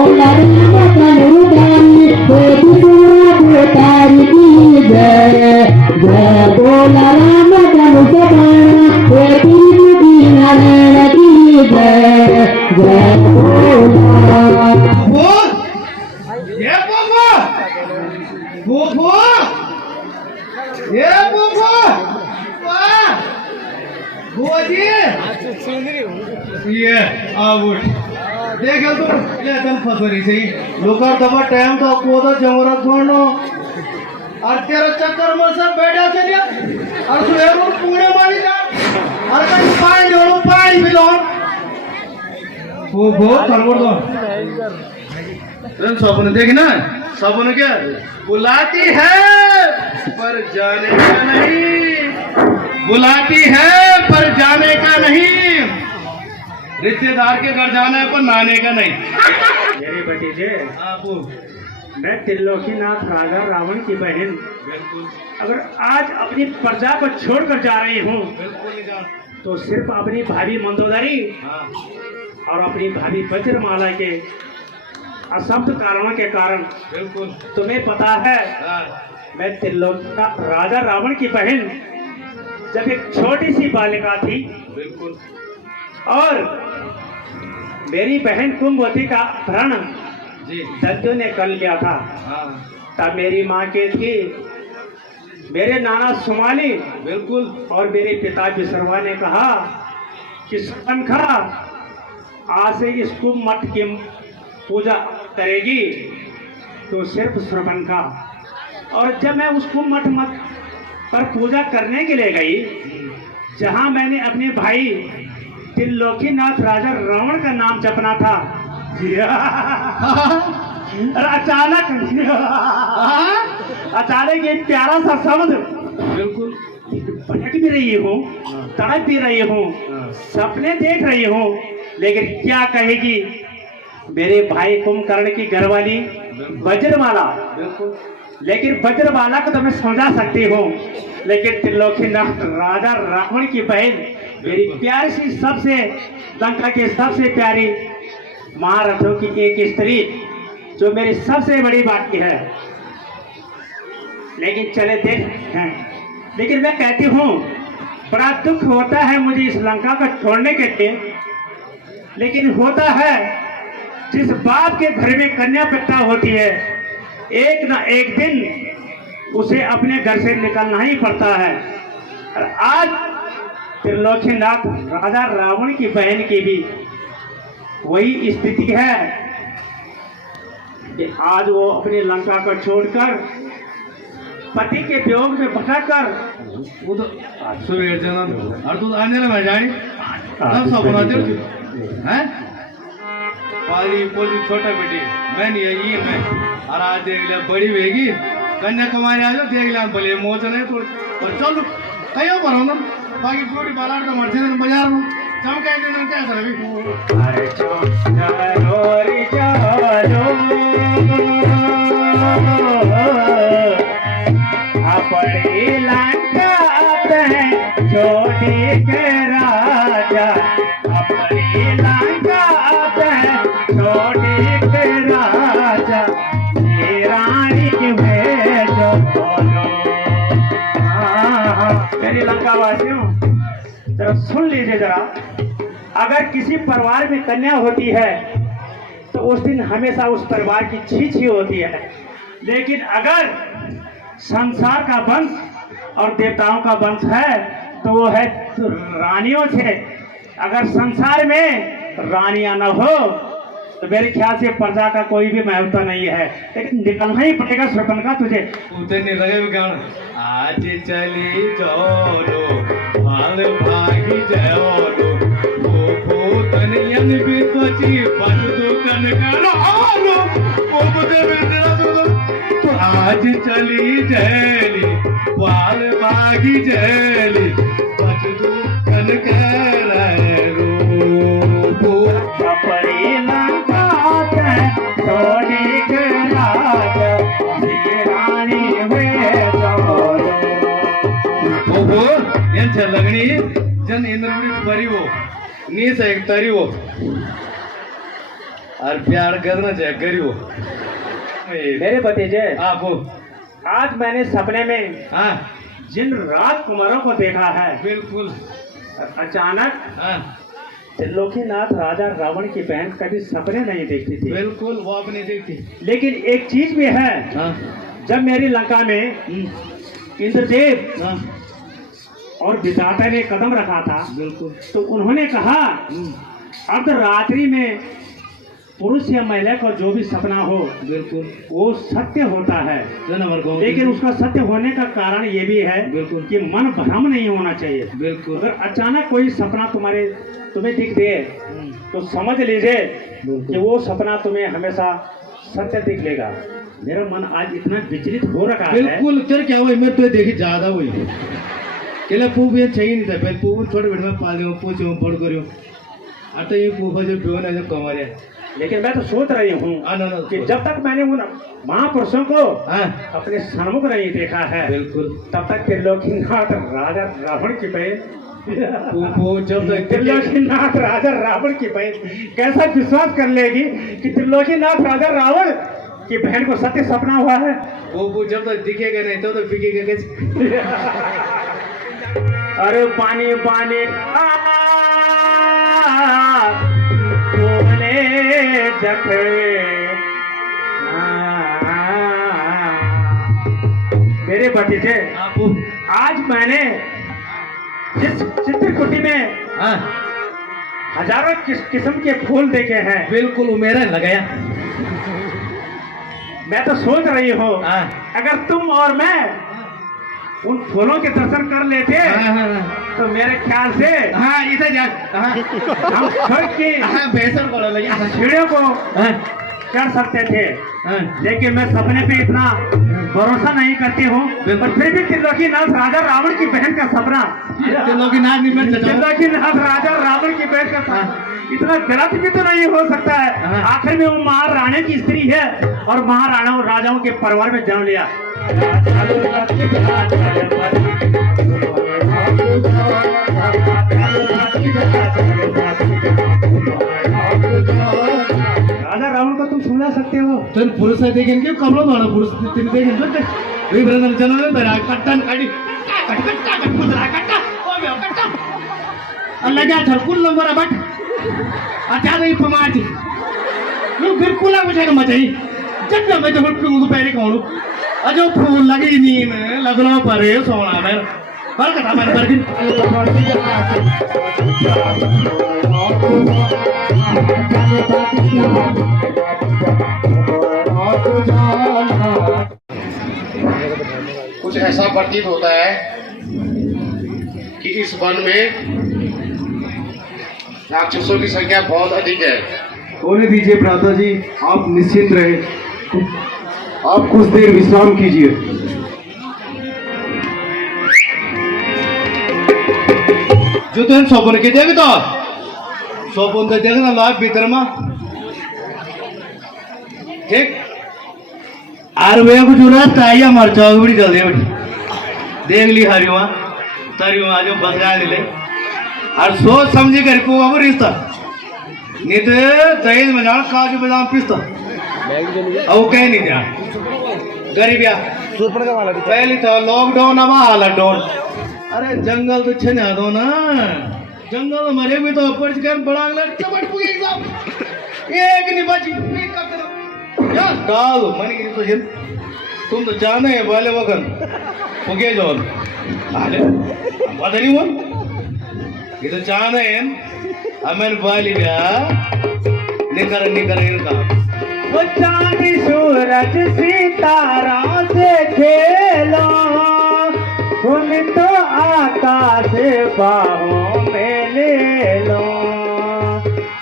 बोला राम कनुदानी होती सुना तारी की जय जय बोला राम कनुदाना होती दीना की जय जय बोला ये बुबु ये बुबु वाह बुआजी ये आउट देख तो ले तन फसरी सही लोकर दबा टाइम तो कोदा जमरा छोड़नो और तेरा चक्कर में सब बैठा चलिया और तू ये रोड पुणे मारी जा और कहीं पानी पिलो वो बहुत कर दो सबने देखी ना सबने क्या बुलाती है पर जाने का नहीं बुलाती है पर जाने का नहीं रिश्तेदार के घर जाना है पर नाने का नहीं मेरे भतीजे आप मैं त्रिलोकीनाथ राजा रावण की बहन बिल्कुल अगर आज अपनी प्रजा को छोड़कर जा रही हूँ बिल्कुल तो सिर्फ अपनी भाभी मंदोदरी हाँ और अपनी भाभी वज्रमाला के असंभव कारणों के कारण बिल्कुल तुम्हें पता है हाँ मैं त्रिलोकीनाथ राजा रावण की बहन जब एक छोटी सी बालिका थी बिल्कुल और मेरी बहन कुंभवती का अपहरण जी दस्युओं ने कर लिया था हाँ तब मेरी माँ के थी मेरे नाना सुमाली बिल्कुल और मेरे पिता बिसरवा ने कहा कि सुपनखा आज से इस कुंभ मठ की पूजा करेगी तो सिर्फ सुपनखा और जब मैं उस कुंभ मठ पर पूजा करने के लिए गई जहां मैंने अपने भाई त्रिलोकीनाथ राजा रावण का नाम जपना था और अचानक एक प्यारा सा शब्द बिल्कुल भटक भी रही हूँ तड़प भी रही हूँ सपने देख रही हूँ लेकिन क्या कहेगी मेरे भाई कुंभकर्ण की घरवाली वज्रमाला बिल्कुल लेकिन वज्रमाला को तो मैं समझा सकती हूँ लेकिन त्रिलोकीनाथ राजा रावण की बहन मेरी प्यारी सी सबसे लंका की सबसे प्यारी महारथों की एक स्त्री जो मेरी सबसे बड़ी बात की है लेकिन चले देख हैं लेकिन मैं कहती हूँ बड़ा दुख होता है मुझे इस लंका को छोड़ने के लिए लेकिन होता है जिस बाप के घर में कन्या पैदा होती है एक ना एक दिन उसे अपने घर से निकलना ही पड़ता है और आज त्रिलोकीनाथ राजा रावण की बहन की भी वही स्थिति है कि आज वो अपनी लंका को छोड़कर पति के वियोग में भटककर वो तो सुबह जन और तू आने लगा जाए सब सपना दे हैं पाली पोली छोटा बेटी मैं नहीं ये मैं और आज देख लिया बड़ी बेगी कन्याकुमारी आ जाओ देख लिया भले मोच नहीं तो और चल कहीं पर हो ना बाकी छोटी बालाट का मर्जी ने बाजार में चमका के क्या कर अभी अरे चलो रे चलो अपनी लंका छोटी के राजा अपनी लंका छोटी के राजा ये रानी की भेजो बोलो मेरी लंका वासियों जरा सुन लीजिए जरा अगर किसी परिवार में कन्या होती है तो उस दिन हमेशा उस परिवार की छी होती है लेकिन अगर संसार का वंश और देवताओं का वंश है तो वो है रानियों से अगर संसार में रानियां न हो तो मेरे ख्याल से प्रजा का कोई भी महत्व नहीं है लेकिन निकलना ही पड़ेगा स्वतंत्र का तुझे उतरने लगे गान आज चली चलो भाग भागी चलो वो तनियन भी बची बच दुकान करो वो मुझे बेचना तो आज चली जैली भाग भागी जैली बच दुकान करो अपनी लंका छोड़ी के राजा रानी ओहो यांच्या लग्नी जन इंद्रपुरी परिवो नीस एक तरीवो और प्यार करना चाहिए करियो मेरे भतीजे, आपको। आज मैंने सपने में हाँ जिन राजकुमारों को देखा है, बिल्कुल। अचानक हाँ त्रिलोकीनाथ राजा रावण की बहन कभी सपने नहीं देखती थी। बिल्कुल, वो अपनी देखती। लेकिन एक चीज भी है, हाँ जब मेरी लंका में इंद्रदेव हाँ और विधाता ने कदम रखा था, बिल्कुल। तो उन्होंने कहा अब रात्रि में पुरुष या महिला का जो भी सपना हो बिल्कुल वो सत्य होता है। लेकिन उसका सत्य होने का कारण ये भी है बिल्कुल कि मन भ्रम नहीं होना चाहिए। बिल्कुल। अगर अचानक कोई सपना तुम्हें दिख दे तो समझ लीजिए कि वो सपना तुम्हें हमेशा सत्य दिख लेगा। मेरा मन आज इतना विचलित हो रखा है। बिल्कुल। तेरे क्या हुआ, मैं तो देखी ज्यादा हुई केला पूब ये चाहिए नहीं था। पहले पूब थोड़े बेट में पाले पूछो बड़ करो आता ये पूबा जो पियो ना जब कमारे। लेकिन मैं तो सोच रही हूँ कि जब तक मैंने उन महापुरुषों को अपने सन्मुख नहीं देखा है, बिल्कुल, तब तक त्रिलोकीनाथ राजा रावण की बहन जब तक त्रिलोकीनाथ राजा रावण की बहन कैसा विश्वास कर लेगी कि त्रिलोकीनाथ राजा रावण की बहन को सत्य सपना हुआ है। वो जब तक दिखेगा नहीं तो बिकेगा कैसे। अरे पानी पानी जखे मेरे भतीजे, आज मैंने जिस चित्रकूटी में हजारों किस्म के फूल देखे हैं, बिल्कुल वो मेरा लगाया। मैं तो सोच रही हूँ अगर तुम और मैं उन फूलों के दर्शन कर लेते तो मेरे ख्याल से इधर जा हम स्वर्ग की सीढ़ियों को चढ़ सकते थे। लेकिन मैं सपने पे इतना भरोसा नहीं करती हूँ, पर फिर भी त्रिलोकीनाथ राजा रावण की बहन का सपना, त्रिलोकीनाथ राजा रावण की बहन का सपना इतना गलत भी तो नहीं हो सकता है। आखिर में वो महारानी की स्त्री है और महाराणाओं राजाओं के परिवार में जन्म लिया। राजा रावण को तुम सुना सकते हो। तो पुरुष है देखें क्यों कमलों वाला पुरुष तीन देखें तो वही ब्रदर चला ना तेरा कट्टन काटी कट्टा कटपुतरा कट्टा ओ बे कट्टा अल्लाह क्या थरकुल नंबर बट अच्छा नहीं पमाती लो बिल्कुल आ मुझे मचाई जब मैं तो फूल पैरी कहूं अजो फूल लगी नीन लगलो परे सोना मेरा पर कथा मेरा कर कुछ ऐसा प्रतीत होता है कि इस वन में राक्षसों की संख्या बहुत अधिक है। होने दीजिए भ्राता जी, आप निश्चिंत रहे, आप कुछ देर विश्राम कीजिए। जो तुम सोपन के देख तो सोपन तो देखना लाभ भीतर में ठीक आर वे कुछ ना ताइया मरचा बड़ी जल्दी बड़ी देख ली हरिवा तरिवा जो बसगा दिले और सोच समझी कर को अब रिश्ता नहीं तो दहेज में जान काजू बादाम पिस्ता अब कह नहीं दिया गरीबिया पहले तो लॉकडाउन अब हाल डाउन। अरे जंगल तो छने दो ना, जंगल मरे भी तो ऊपर से बड़ा चमट पुगे एकदम एक नहीं बची एक कर दो यार डाल मन की तो जिन तुम तो जाने हैं वाले वगन पुगे जो आले पता नहीं वो ये तो जाने हैं हमें वाली ब्या निकर इनका वो चांदी सूरज सितारा से खेलो तुम तो आकाश बाहों में ले लो,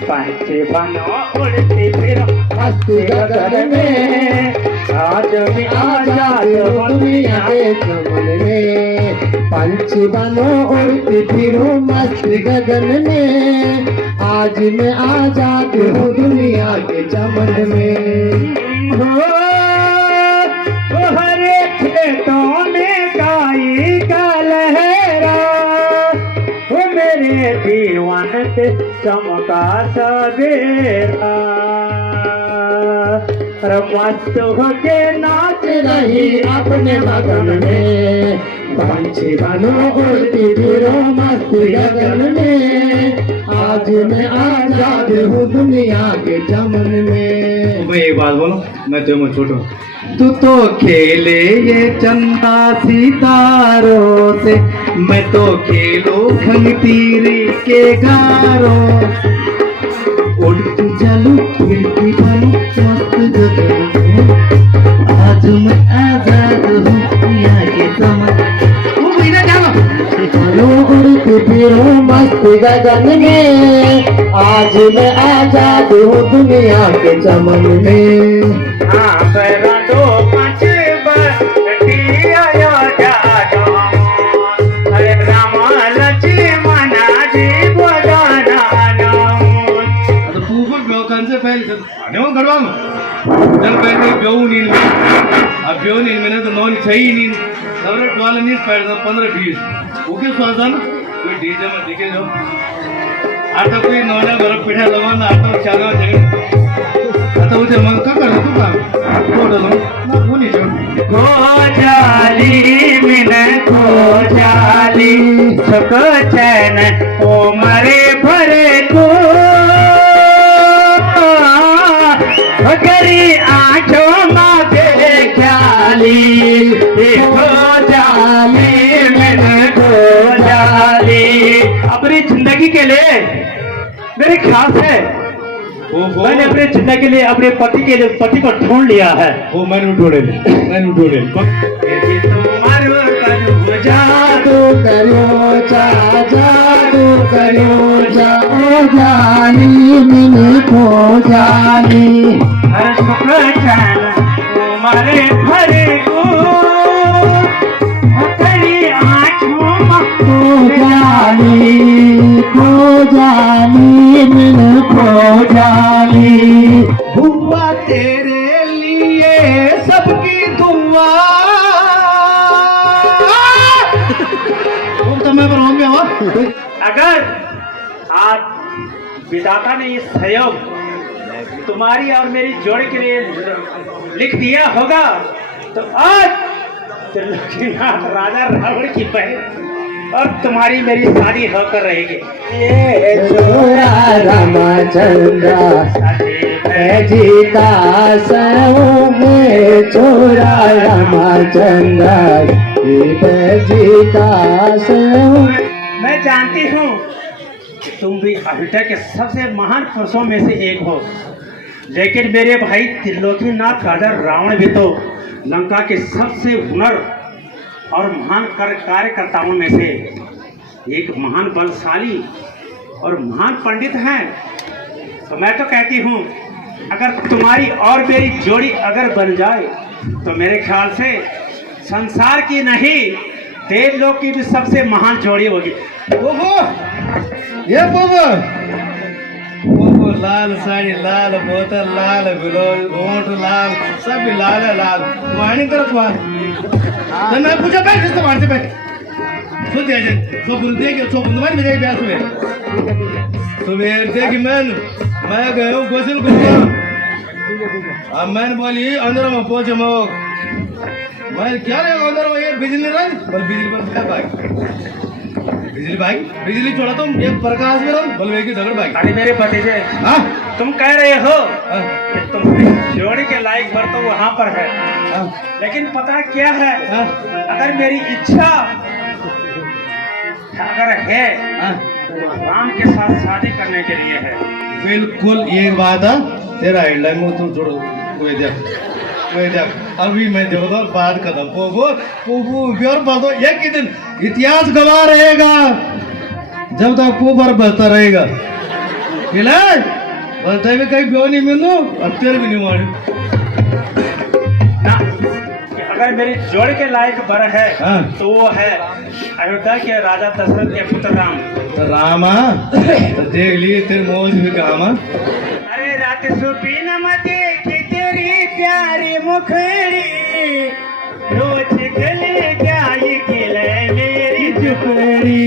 पंछी बनो उड़ती फिर मस्ती गगन में, आज भी आजाद हो दुनिया के चमन में, पंछी बनो उड़ती फिरो मस्ती गगन में, आज मैं आजाद हूँ दुनिया के चमन में। हो हरे खेतों में गाई का लहरा, वो मेरे जीवन पे चमका सवेरा। और मस्त होके नाच रही अपने मगन में, पंछी बनो उड़ती फिरो मस्त गगन में, आज मैं आजाद हूँ दुनिया के चमन में। मैं एक बात बोलूं, मैं तुम्हें छोटू, तू तो खेले ये चंदा सितारों से, मैं तो खेलो खंगतीरी के गारों, उड़ती चलूं फिरती बनूं मस्त गगन में, आज मैं आजाद हूँ दुनिया के चमन बनो उड़ती फिरो मस्त गगन में, आज मैं आजाद हूँ दुनिया के चमन में। हाँ बरा दो पाँच बटी आयो जानो, हरे रामा लक्ष्मण जी बजाना नाम। तो पूर्व ब्योकन से पहले आने वो गड़वा में जल पहले ब्यों नींद में, अब ब्यों नींद में तो नौन सही नींद सवरट वाला नींद पैर 15-20 ओके स्वादान कोई डीजे में दिखे जो आता कोई नौना गरम पिठा लगाना आता चागा जगह आता उसे मन का कर तू काम तो डलो ना वो नहीं जो खोजाली मिने खोजाली सुख चैन ओ मरे भरे को, करी आंखों में ख्याली खोजाली मिने खोजाली। अपनी जिंदगी के लिए मेरे ख्याल से मैंने अपने जिंदगी के लिए अपने पति को ढूंढ लिया है। वो मैंने ढूंढे जादू करो जादू करो जाओ जानी मिनी खो जानी, हर सुख चैन तुम्हारे भरे को, तेरी आँखों में खो जानी मिनी खो जानी। हुआ तेरे लिए सबकी दुआ तो मैं पर होंगे हो अगर आज विधाता ने इस सहयोग तुम्हारी और मेरी जोड़ी के लिए लिख दिया होगा तो आज त्रिलोकीनाथ राजा रावण की बहन और तुम्हारी मेरी शादी होकर रहेगी। ये छोरा रामचंद्र जीता सऊ में, छोरा रामचंद्र जीता सऊ। मैं जानती हूँ कि तुम भी अयोध्या के सबसे महान पुरुषों में से एक हो, लेकिन मेरे भाई त्रिलोकीनाथ राजा रावण भी तो लंका के सबसे हुनर और महान कार्यकर्ताओं में से एक महान बलशाली और महान पंडित हैं। तो मैं तो कहती हूँ अगर तुम्हारी और मेरी जोड़ी अगर बन जाए तो मेरे ख्याल से संसार की नहीं देवलोक की भी सबसे महान जोड़ी होगी। ओहो ये वो लाल साड़ी लाल बोतल लाल गुलाब होंठ लाल सब लाल है लाल वाणी करत वा तो मैं पूछा बैठ किसको मारते बैठ सुन दे जे सो बोलते कि सो बुंदवार में जाए ब्यास में सुबह दे कि मैं गया हूं गोसल को अब मैंने बोली अंदर में पहुंचे मैं क्या रे अंदर में ये बिजली ना बल बिजली पर क्या भाई बिजली छोड़ा तुम ये प्रकाश में रहो बलवे की दगड़ भाई। अरे मेरे भतीजे तुम कह रहे हो कि तुम जोड़ी के लायक भर तो वहाँ पर है, लेकिन पता क्या है अगर मेरी इच्छा अगर है तो राम के साथ शादी करने के लिए है। बिल्कुल ये बात है तेरा हेडलाइन में तुम छोड़ो कोई देख अभी मैं जो बात कदम प्योर बात हो एक ही दिन इतिहास गवाह रहेगा जब तक पोपर बचता रहेगा बचता भी कहीं ब्यो नहीं मिलू अत्यार भी नहीं मारू अगर मेरी जोड़ के लायक बर है तो वो है अयोध्या के राजा दशरथ के पुत्र राम। तो रामा तो देख लिए तेरे मौज भी काम। अरे रात सुबीन मते की तेरी प्यारी मुखड़ी रोज गले क्या ये खिले मेरी झुकड़ी।